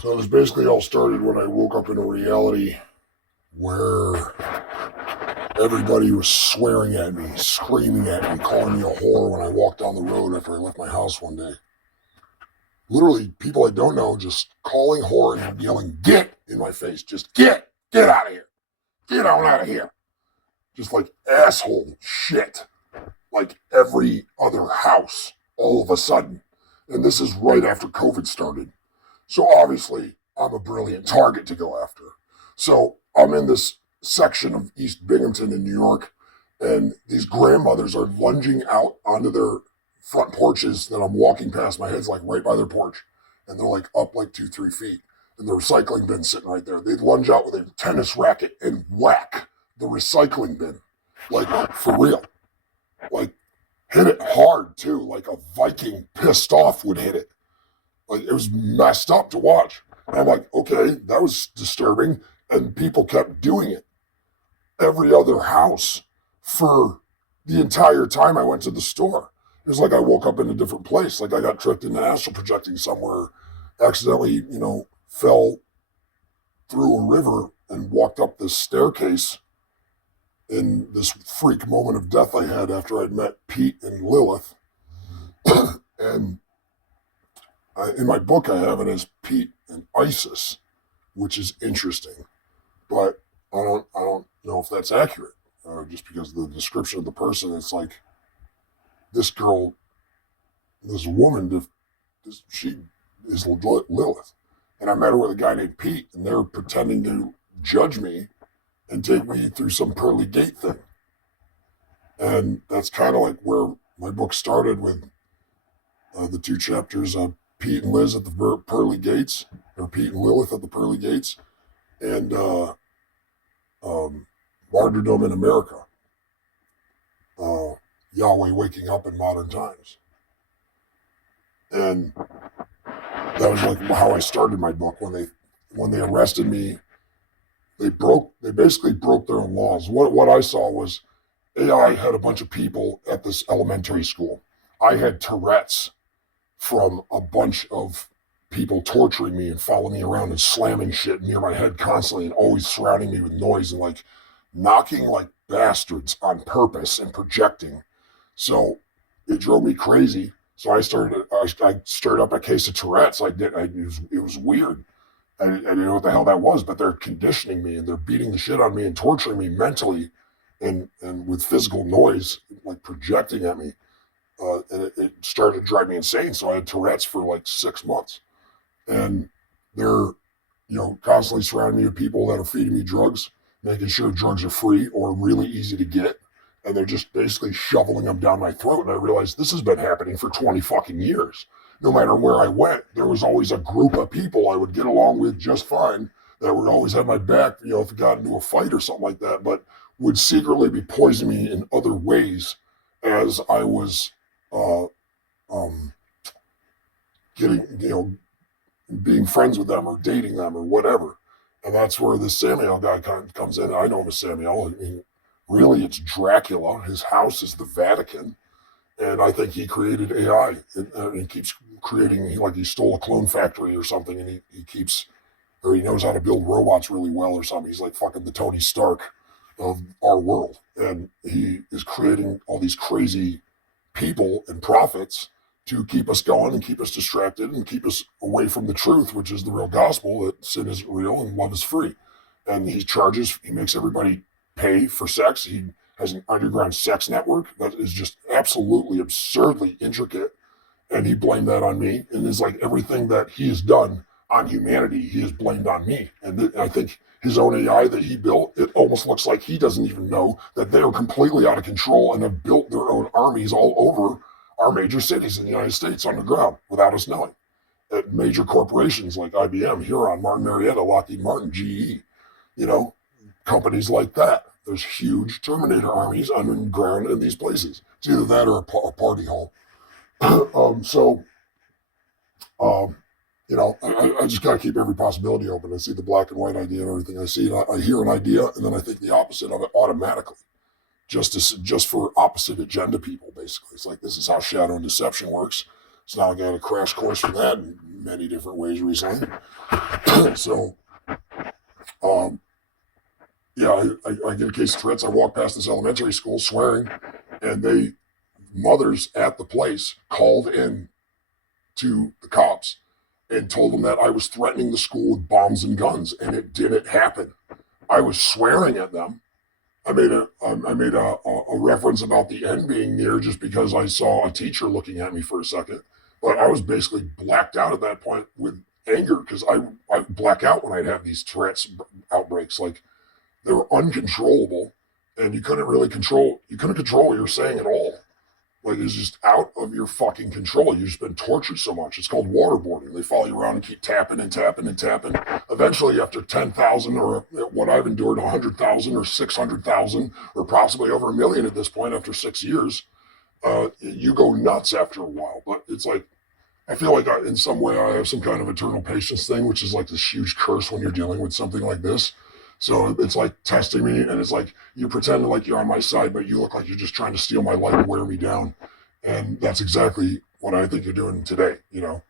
So this basically all started when I woke up in a reality where everybody was swearing at me, screaming at me, calling me a whore when I walked down the road after I left my house one day. Literally, people I don't know just calling whore and yelling, "Get!" in my face. Just get out of here. Get on out of here. Just like asshole shit. Like every other house all of a sudden. And this is right after COVID started. So obviously, I'm a brilliant target to go after. So I'm in this section of East Binghamton in New York, and these grandmothers are lunging out onto their front porches that I'm walking past. My head's like right by their porch, and they're like up like 2-3 feet. And the recycling bin's sitting right there. They lunge out with a tennis racket and whack the recycling bin. Like, for real. Like, hit it hard, too. Like a Viking pissed off would hit it. Like, it was messed up to watch. And I'm like, okay, that was disturbing. And people kept doing it. Every other house for the entire time I went to the store. It was like I woke up in a different place. Like I got tricked into astral projecting somewhere, accidentally, fell through a river and walked up this staircase in this freak moment of death I had after I'd met Pete and Lilith. And in my book, I have it as Pete and Isis, which is interesting, but I don't know if that's accurate. Just because of the description of the person, it's like this girl, this woman, she is Lilith, and I met her with a guy named Pete, and they're pretending to judge me and take me through some pearly gate thing, and that's kind of like where my book started with the two chapters of Pete and Liz at the pearly gates, or Pete and Lilith at the pearly gates, and martyrdom in America. Yahweh waking up in modern times. And that was like how I started my book. When they arrested me, they basically broke their own laws. What I saw was AI had a bunch of people at this elementary school. I had Tourette's from a bunch of people torturing me and following me around and slamming shit near my head constantly and always surrounding me with noise and like knocking like bastards on purpose and projecting. So it drove me crazy. So I stirred up a case of Tourette's. It was weird. I didn't know what the hell that was, but they're conditioning me and they're beating the shit on me and torturing me mentally and with physical noise, like projecting at me. And it started to drive me insane. So I had Tourette's for like 6 months. And they're, constantly surrounding me with people that are feeding me drugs, making sure drugs are free or really easy to get. And they're just basically shoveling them down my throat. And I realized this has been happening for 20 fucking years. No matter where I went, there was always a group of people I would get along with just fine that would always have my back, if it got into a fight or something like that, but would secretly be poisoning me in other ways as I was getting, being friends with them or dating them or whatever. And that's where this Samuel guy comes in. I know him as Samuel. I mean, really, it's Dracula. His house is the Vatican. And I think he created AI. And he keeps creating, like he stole a clone factory or something, and he knows how to build robots really well or something. He's like fucking the Tony Stark of our world. And he is creating all these crazy people and prophets to keep us going and keep us distracted and keep us away from the truth, which is the real gospel, that sin isn't real and love is free. And he makes everybody pay for sex. He has an underground sex network that is just absolutely absurdly intricate. And he blamed that on me. And it's like everything that he has done on humanity, he has blamed on me. And I think his own AI that he built, it almost looks like he doesn't even know that they're completely out of control and have built their own armies all over our major cities in the United States underground without us knowing. At major corporations like IBM, Huron, Martin Marietta, Lockheed Martin, GE, companies like that. There's huge Terminator armies underground in these places. It's either that or a party hall. I just got to keep every possibility open. I see the black and white idea and everything. I hear an idea, and then I think the opposite of it automatically, just for opposite agenda people, basically. It's like, this is how shadow and deception works. So now I got a crash course for that, and many different ways recently. So, yeah, I get a case of Tourette's. I walk past this elementary school swearing, and mothers at the place called in to the cops and told them that I was threatening the school with bombs and guns, and it didn't happen. I was swearing at them. I made a reference about the end being near just because I saw a teacher looking at me for a second, but I was basically blacked out at that point with anger because I black out when I'd have these Tourette's outbreaks. Like, they were uncontrollable, and you couldn't control what you were saying at all. Like, it's just out of your fucking control. You've just been tortured so much. It's called waterboarding. They follow you around and keep tapping and tapping and tapping. Eventually, after 10,000 or what I've endured, 100,000 or 600,000 or possibly over 1 million at this point after 6 years, you go nuts after a while. But it's like, I feel like in some way I have some kind of eternal patience thing, which is like this huge curse when you're dealing with something like this. So it's like testing me, and it's like you pretend like you're on my side, but you look like you're just trying to steal my life and wear me down. And that's exactly what I think you're doing today, you know?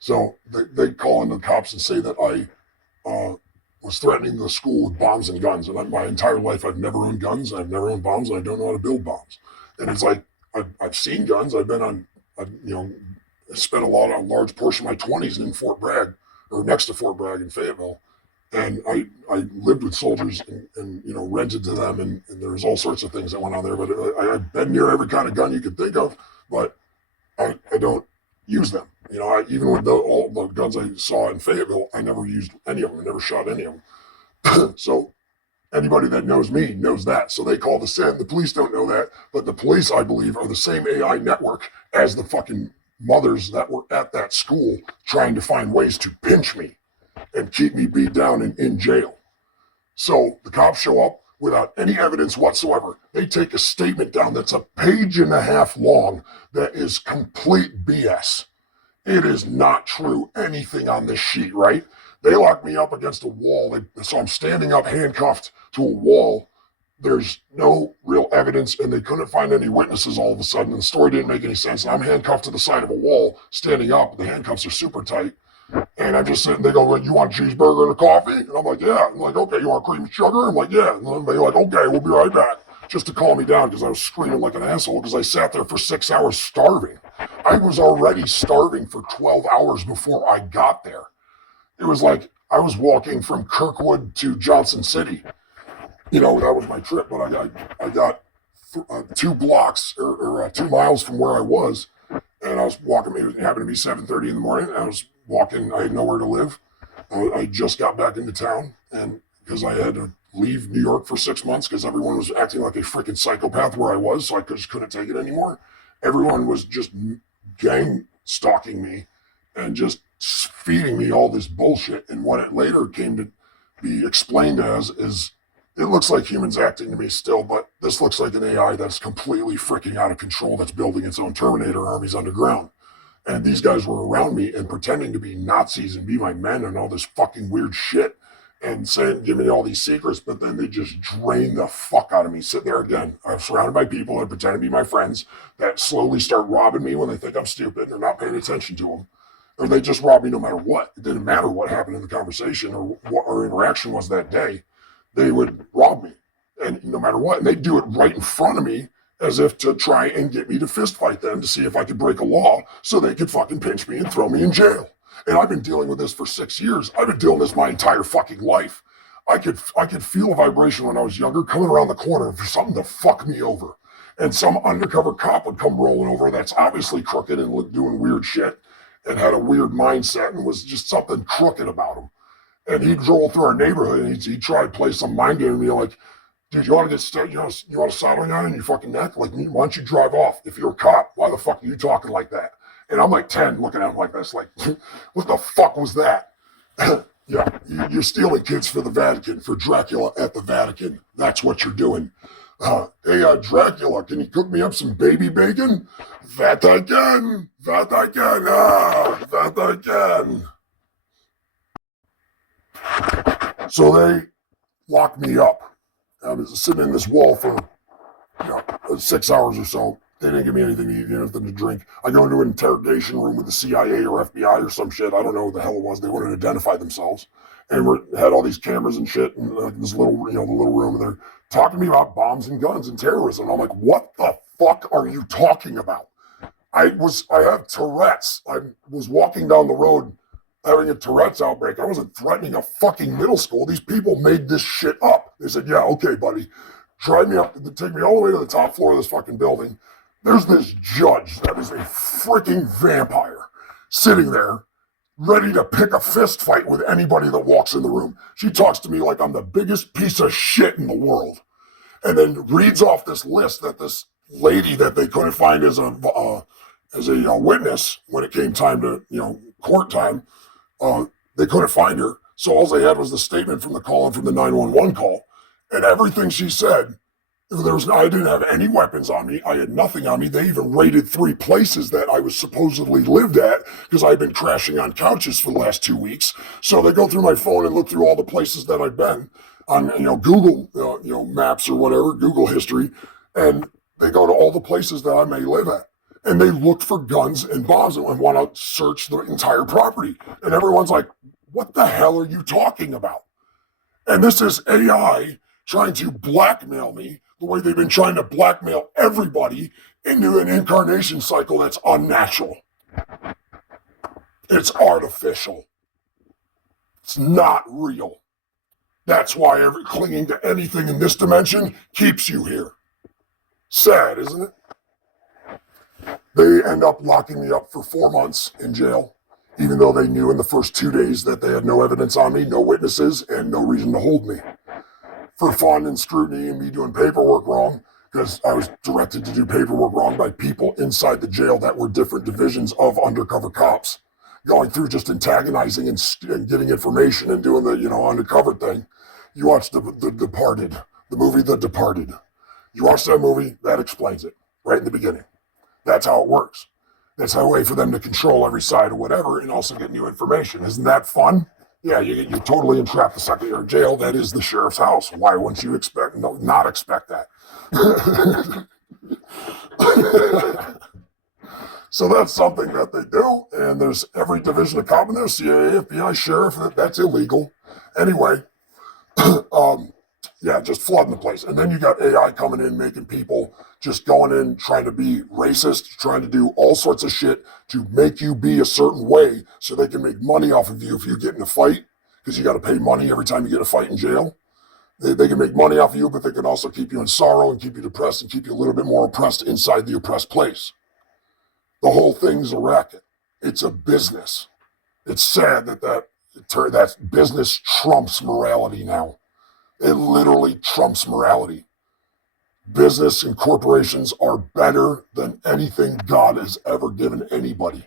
So they call in the cops and say that I was threatening the school with bombs and guns. And my entire life, I've never owned guns, I've never owned bombs, and I don't know how to build bombs. And it's like, I've seen guns. I've spent a large portion of my 20s in Fort Bragg, or next to Fort Bragg in Fayetteville. And I lived with soldiers and rented to them, and there was all sorts of things that went on there. But I've been near every kind of gun you could think of, but I don't use them. Even with all the guns I saw in Fayetteville, I never used any of them. I never shot any of them. So anybody that knows me knows that. So they call this in. The police don't know that, but the police, I believe, are the same AI network as the fucking mothers that were at that school trying to find ways to pinch me and keep me beat down and in jail. So the cops show up without any evidence whatsoever. They take a statement down that's 1.5 pages long that is complete BS. It is not true, anything on this sheet, right? They lock me up against a wall. So I'm standing up handcuffed to a wall. There's no real evidence, and they couldn't find any witnesses all of a sudden. The story didn't make any sense. I'm handcuffed to the side of a wall, standing up. The handcuffs are super tight. And I'm just sitting there going, well, you want a cheeseburger and a coffee? And I'm like, yeah. I'm like, okay, you want cream and sugar? I'm like, yeah. And they're like, okay, we'll be right back. Just to calm me down because I was screaming like an asshole because I sat there for 6 hours starving. I was already starving for 12 hours before I got there. It was like I was walking from Kirkwood to Johnson City. That was my trip, but I got 2 blocks or 2 miles from where I was, and I was walking. It happened to be 7:30 in the morning. I was walking. I had nowhere to live. I just got back into town, and because I had to leave New York for 6 months because everyone was acting like a freaking psychopath where I was, so I just couldn't take it anymore. Everyone was just gang stalking me and just feeding me all this bullshit. And what it later came to be explained as is, it looks like humans acting to me still, but this looks like an AI that's completely freaking out of control, that's building its own Terminator armies underground. And these guys were around me and pretending to be Nazis and be my men and all this fucking weird shit and give me all these secrets, but then they just drain the fuck out of me. Sit there again. I'm surrounded by people that pretend to be my friends that slowly start robbing me when they think I'm stupid. They're not paying attention to them. Or they just rob me no matter what. It didn't matter what happened in the conversation or what our interaction was that day. They would rob me, and no matter what. And they'd do it right in front of me as if to try and get me to fist fight them to see if I could break a law so they could fucking pinch me and throw me in jail. And I've been dealing with this for 6 years. I've been doing this my entire fucking life. I could feel a vibration when I was younger coming around the corner for something to fuck me over. And some undercover cop would come rolling over that's obviously crooked and doing weird shit and had a weird mindset and was just something crooked about him. And he'd roll through our neighborhood and he'd try to play some mind game with me like, dude, you want to get started? You want a soldering iron in your fucking neck? Like, why don't you drive off? If you're a cop, why the fuck are you talking like that? And I'm like 10 looking at him like this, like, what the fuck was that? Yeah, you're stealing kids for the Vatican, for Dracula at the Vatican. That's what you're doing. Hey, Dracula, can you cook me up some baby bacon? That I can. That I can. That I can. So they locked me up. I was sitting in this wall for 6 hours or so. They didn't give me anything to eat, anything to drink. I go into an interrogation room with the CIA or FBI or some shit. I don't know what the hell it was. They wouldn't identify themselves. And we had all these cameras and shit in like this little, the little room. And they're talking to me about bombs and guns and terrorism. I'm like, what the fuck are you talking about? I have Tourette's. I was walking down the road having a Tourette's outbreak. I wasn't threatening a fucking middle school. These people made this shit up. They said, yeah, okay, buddy. Drive me up, take me all the way to the top floor of this fucking building. There's this judge that is a freaking vampire sitting there ready to pick a fist fight with anybody that walks in the room. She talks to me like I'm the biggest piece of shit in the world. And then reads off this list that this lady that they couldn't find as a witness when it came time to, court time, they couldn't find her. So all they had was the statement from the call and from the 911 call. And everything she said, I didn't have any weapons on me. I had nothing on me. They even raided 3 places that I was supposedly lived at because I've been crashing on couches for the last 2 weeks. So they go through my phone and look through all the places that I've been on, Google, maps or whatever, Google history, and they go to all the places that I may live at. And they look for guns and bombs and want to search the entire property. And everyone's like, what the hell are you talking about? And this is AI trying to blackmail me the way they've been trying to blackmail everybody into an incarnation cycle that's unnatural. It's artificial. It's not real. That's why clinging to anything in this dimension keeps you here. Sad, isn't it? They end up locking me up for 4 months in jail, even though they knew in the first 2 days that they had no evidence on me, no witnesses, and no reason to hold me. For fun and scrutiny and me doing paperwork wrong, because I was directed to do paperwork wrong by people inside the jail that were different divisions of undercover cops, going through just antagonizing and getting information and doing the, undercover thing. You watch The Departed, the movie The Departed. You watch that movie, that explains it right in the beginning. That's how it works. That's a way for them to control every side or whatever and also get new information. Isn't that fun? Yeah, you're totally entrapped the second you're in jail. That is the sheriff's house. Why wouldn't you not expect that? So that's something that they do. And there's every division of cop in there, CIA, FBI, sheriff. That's illegal. Anyway, just flooding the place. And then you got AI coming in, making people just going in, trying to be racist, trying to do all sorts of shit to make you be a certain way so they can make money off of you if you get in a fight, because you got to pay money every time you get a fight in jail. They can make money off of you, but they can also keep you in sorrow and keep you depressed and keep you a little bit more oppressed inside the oppressed place. The whole thing's a racket. It's a business. It's sad that business trumps morality now. It literally trumps morality. Business and corporations are better than anything God has ever given anybody.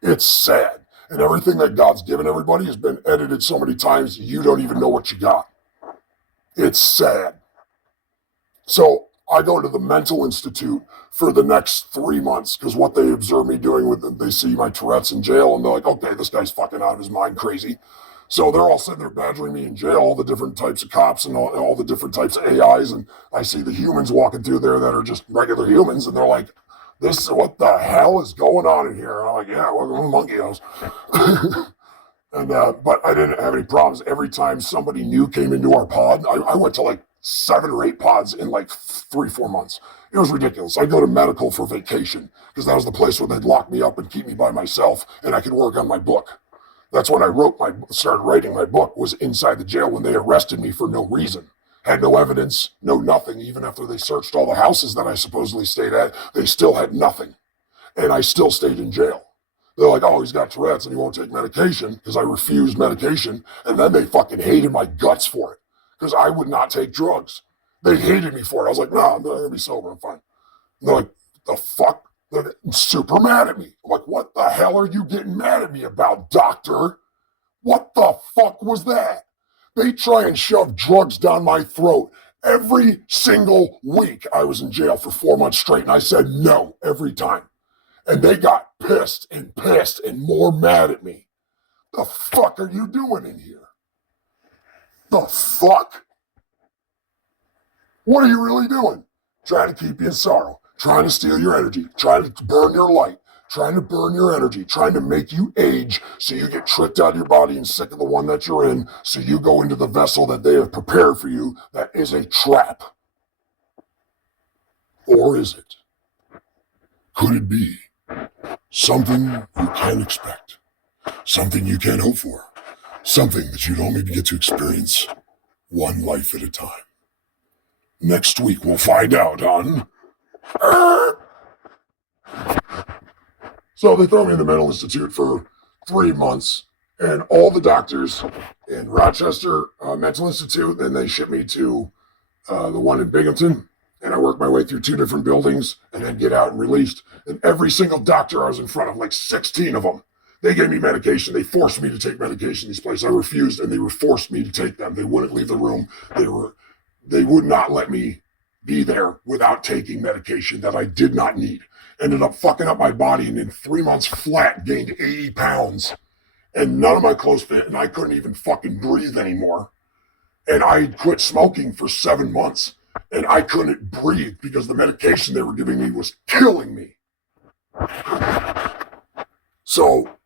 It's sad. And everything that God's given everybody has been edited so many times you don't even know what you got. It's sad. So I go to the mental institute for the next 3 months because what they observe me doing they see my Tourette's in jail and they're like, okay, this guy's fucking out of his mind crazy. So they're all sitting there badgering me in jail, all the different types of cops and all the different types of AIs. And I see the humans walking through there that are just regular humans. And they're like, what the hell is going on in here? And I'm like, yeah, welcome to Monkey House. But I didn't have any problems. Every time somebody new came into our pod, I went to like 7 or 8 pods in like 3-4 months. It was ridiculous. I'd go to medical for vacation because that was the place where they'd lock me up and keep me by myself and I could work on my book. That's when I started writing my book, was inside the jail when they arrested me for no reason. Had no evidence, no nothing. Even after they searched all the houses that I supposedly stayed at, they still had nothing. And I still stayed in jail. They're like, oh, he's got Tourette's and he won't take medication because I refused medication. And then they fucking hated my guts for it because I would not take drugs. They hated me for it. I was like, no, I'm going to be sober. I'm fine. And they're like, the fuck? They're super mad at me. I'm like, what the hell are you getting mad at me about, doctor? What the fuck was that? They try and shove drugs down my throat every single week. I was in jail for 4 months straight, and I said no every time. And they got pissed and more mad at me. The fuck are you doing in here? The fuck? What are you really doing? Trying to keep you in sorrow. trying to steal your energy, trying to burn your light, trying to burn your energy, trying to make you age so you get tricked out of your body and sick of the one that you're in, so you go into the vessel that they have prepared for you that is a trap. Or is it? Could it be something you can't expect? Something you can't hope for? Something that you'd only get to experience one life at a time? Next week we'll find out on... So they throw me in the mental institute for 3 months, and all the doctors in Rochester Mental Institute, and they ship me to the one in Binghamton, and I work my way through 2 different buildings, and then get out and released. And every single doctor I was in front of, like 16 of them, they gave me medication. They forced me to take medication in these places. I refused, and they were forced me to take them. They wouldn't leave the room. They would not let me be there without taking medication that I did not need. Ended up fucking up my body, and in 3 months flat gained 80 pounds. And none of my clothes fit, and I couldn't even fucking breathe anymore. And I quit smoking for 7 months, and I couldn't breathe because the medication they were giving me was killing me. So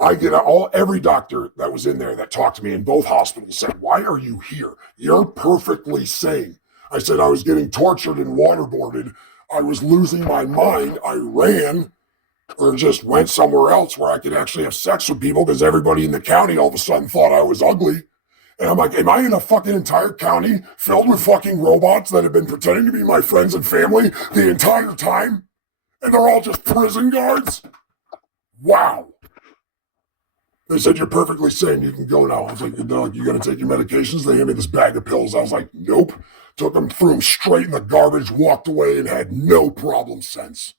I get every doctor that was in there that talked to me in both hospitals said, "Why are you here? You're perfectly sane." I said, "I was getting tortured and waterboarded. I was losing my mind. I ran or just went somewhere else where I could actually have sex with people because everybody in the county all of a sudden thought I was ugly." And I'm like, am I in a fucking entire county filled with fucking robots that have been pretending to be my friends and family the entire time? And they're all just prison guards? Wow. They said, "You're perfectly sane. You can go now." I was like, "No, you going to take your medications?" They handed me this bag of pills. I was like, "Nope." Took them, threw them straight in the garbage, walked away, and had no problem since.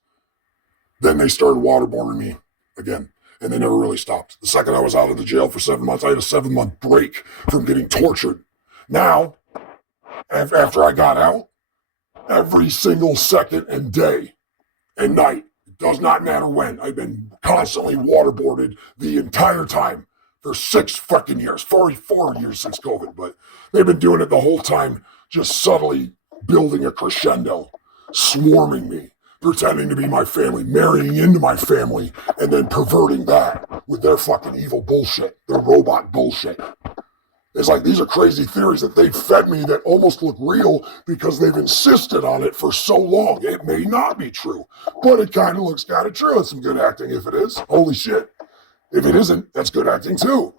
Then they started waterboarding me again, and they never really stopped. The second I was out of the jail for 7 months, I had a 7-month break from getting tortured. Now, after I got out, every single second and day and night, it does not matter when, I've been constantly waterboarded the entire time for 6 fucking years, 4 years since COVID, but they've been doing it the whole time, just subtly building a crescendo, swarming me, pretending to be my family, marrying into my family, and then perverting that with their fucking evil bullshit, their robot bullshit. It's like, these are crazy theories that they've fed me that almost look real because they've insisted on it for so long. It may not be true, but it kind of looks kind of true. It's some good acting if it is. Holy shit. If it isn't, that's good acting too.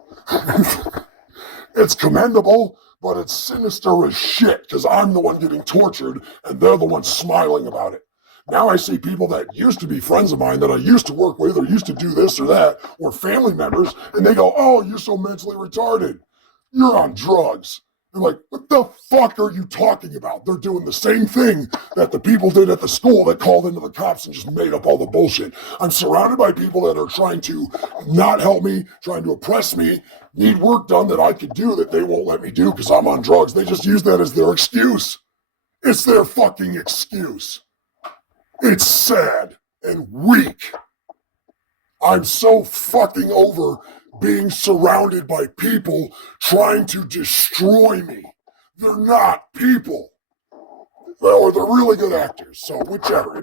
It's commendable, but it's sinister as shit because I'm the one getting tortured and they're the ones smiling about it. Now I see people that used to be friends of mine that I used to work with or used to do this or that or family members, and they go, "Oh, you're so mentally retarded. You're on drugs." I'm like, what the fuck are you talking about? They're doing the same thing that the people did at the school that called into the cops and just made up all the bullshit. I'm surrounded by people that are trying to not help me, trying to oppress me, need work done that I could do that they won't let me do because I'm on drugs. They just use that as their excuse. It's their fucking excuse. It's sad and weak. I'm so fucking over being surrounded by people trying to destroy me. They're not people. Well, they're really good actors, so whichever.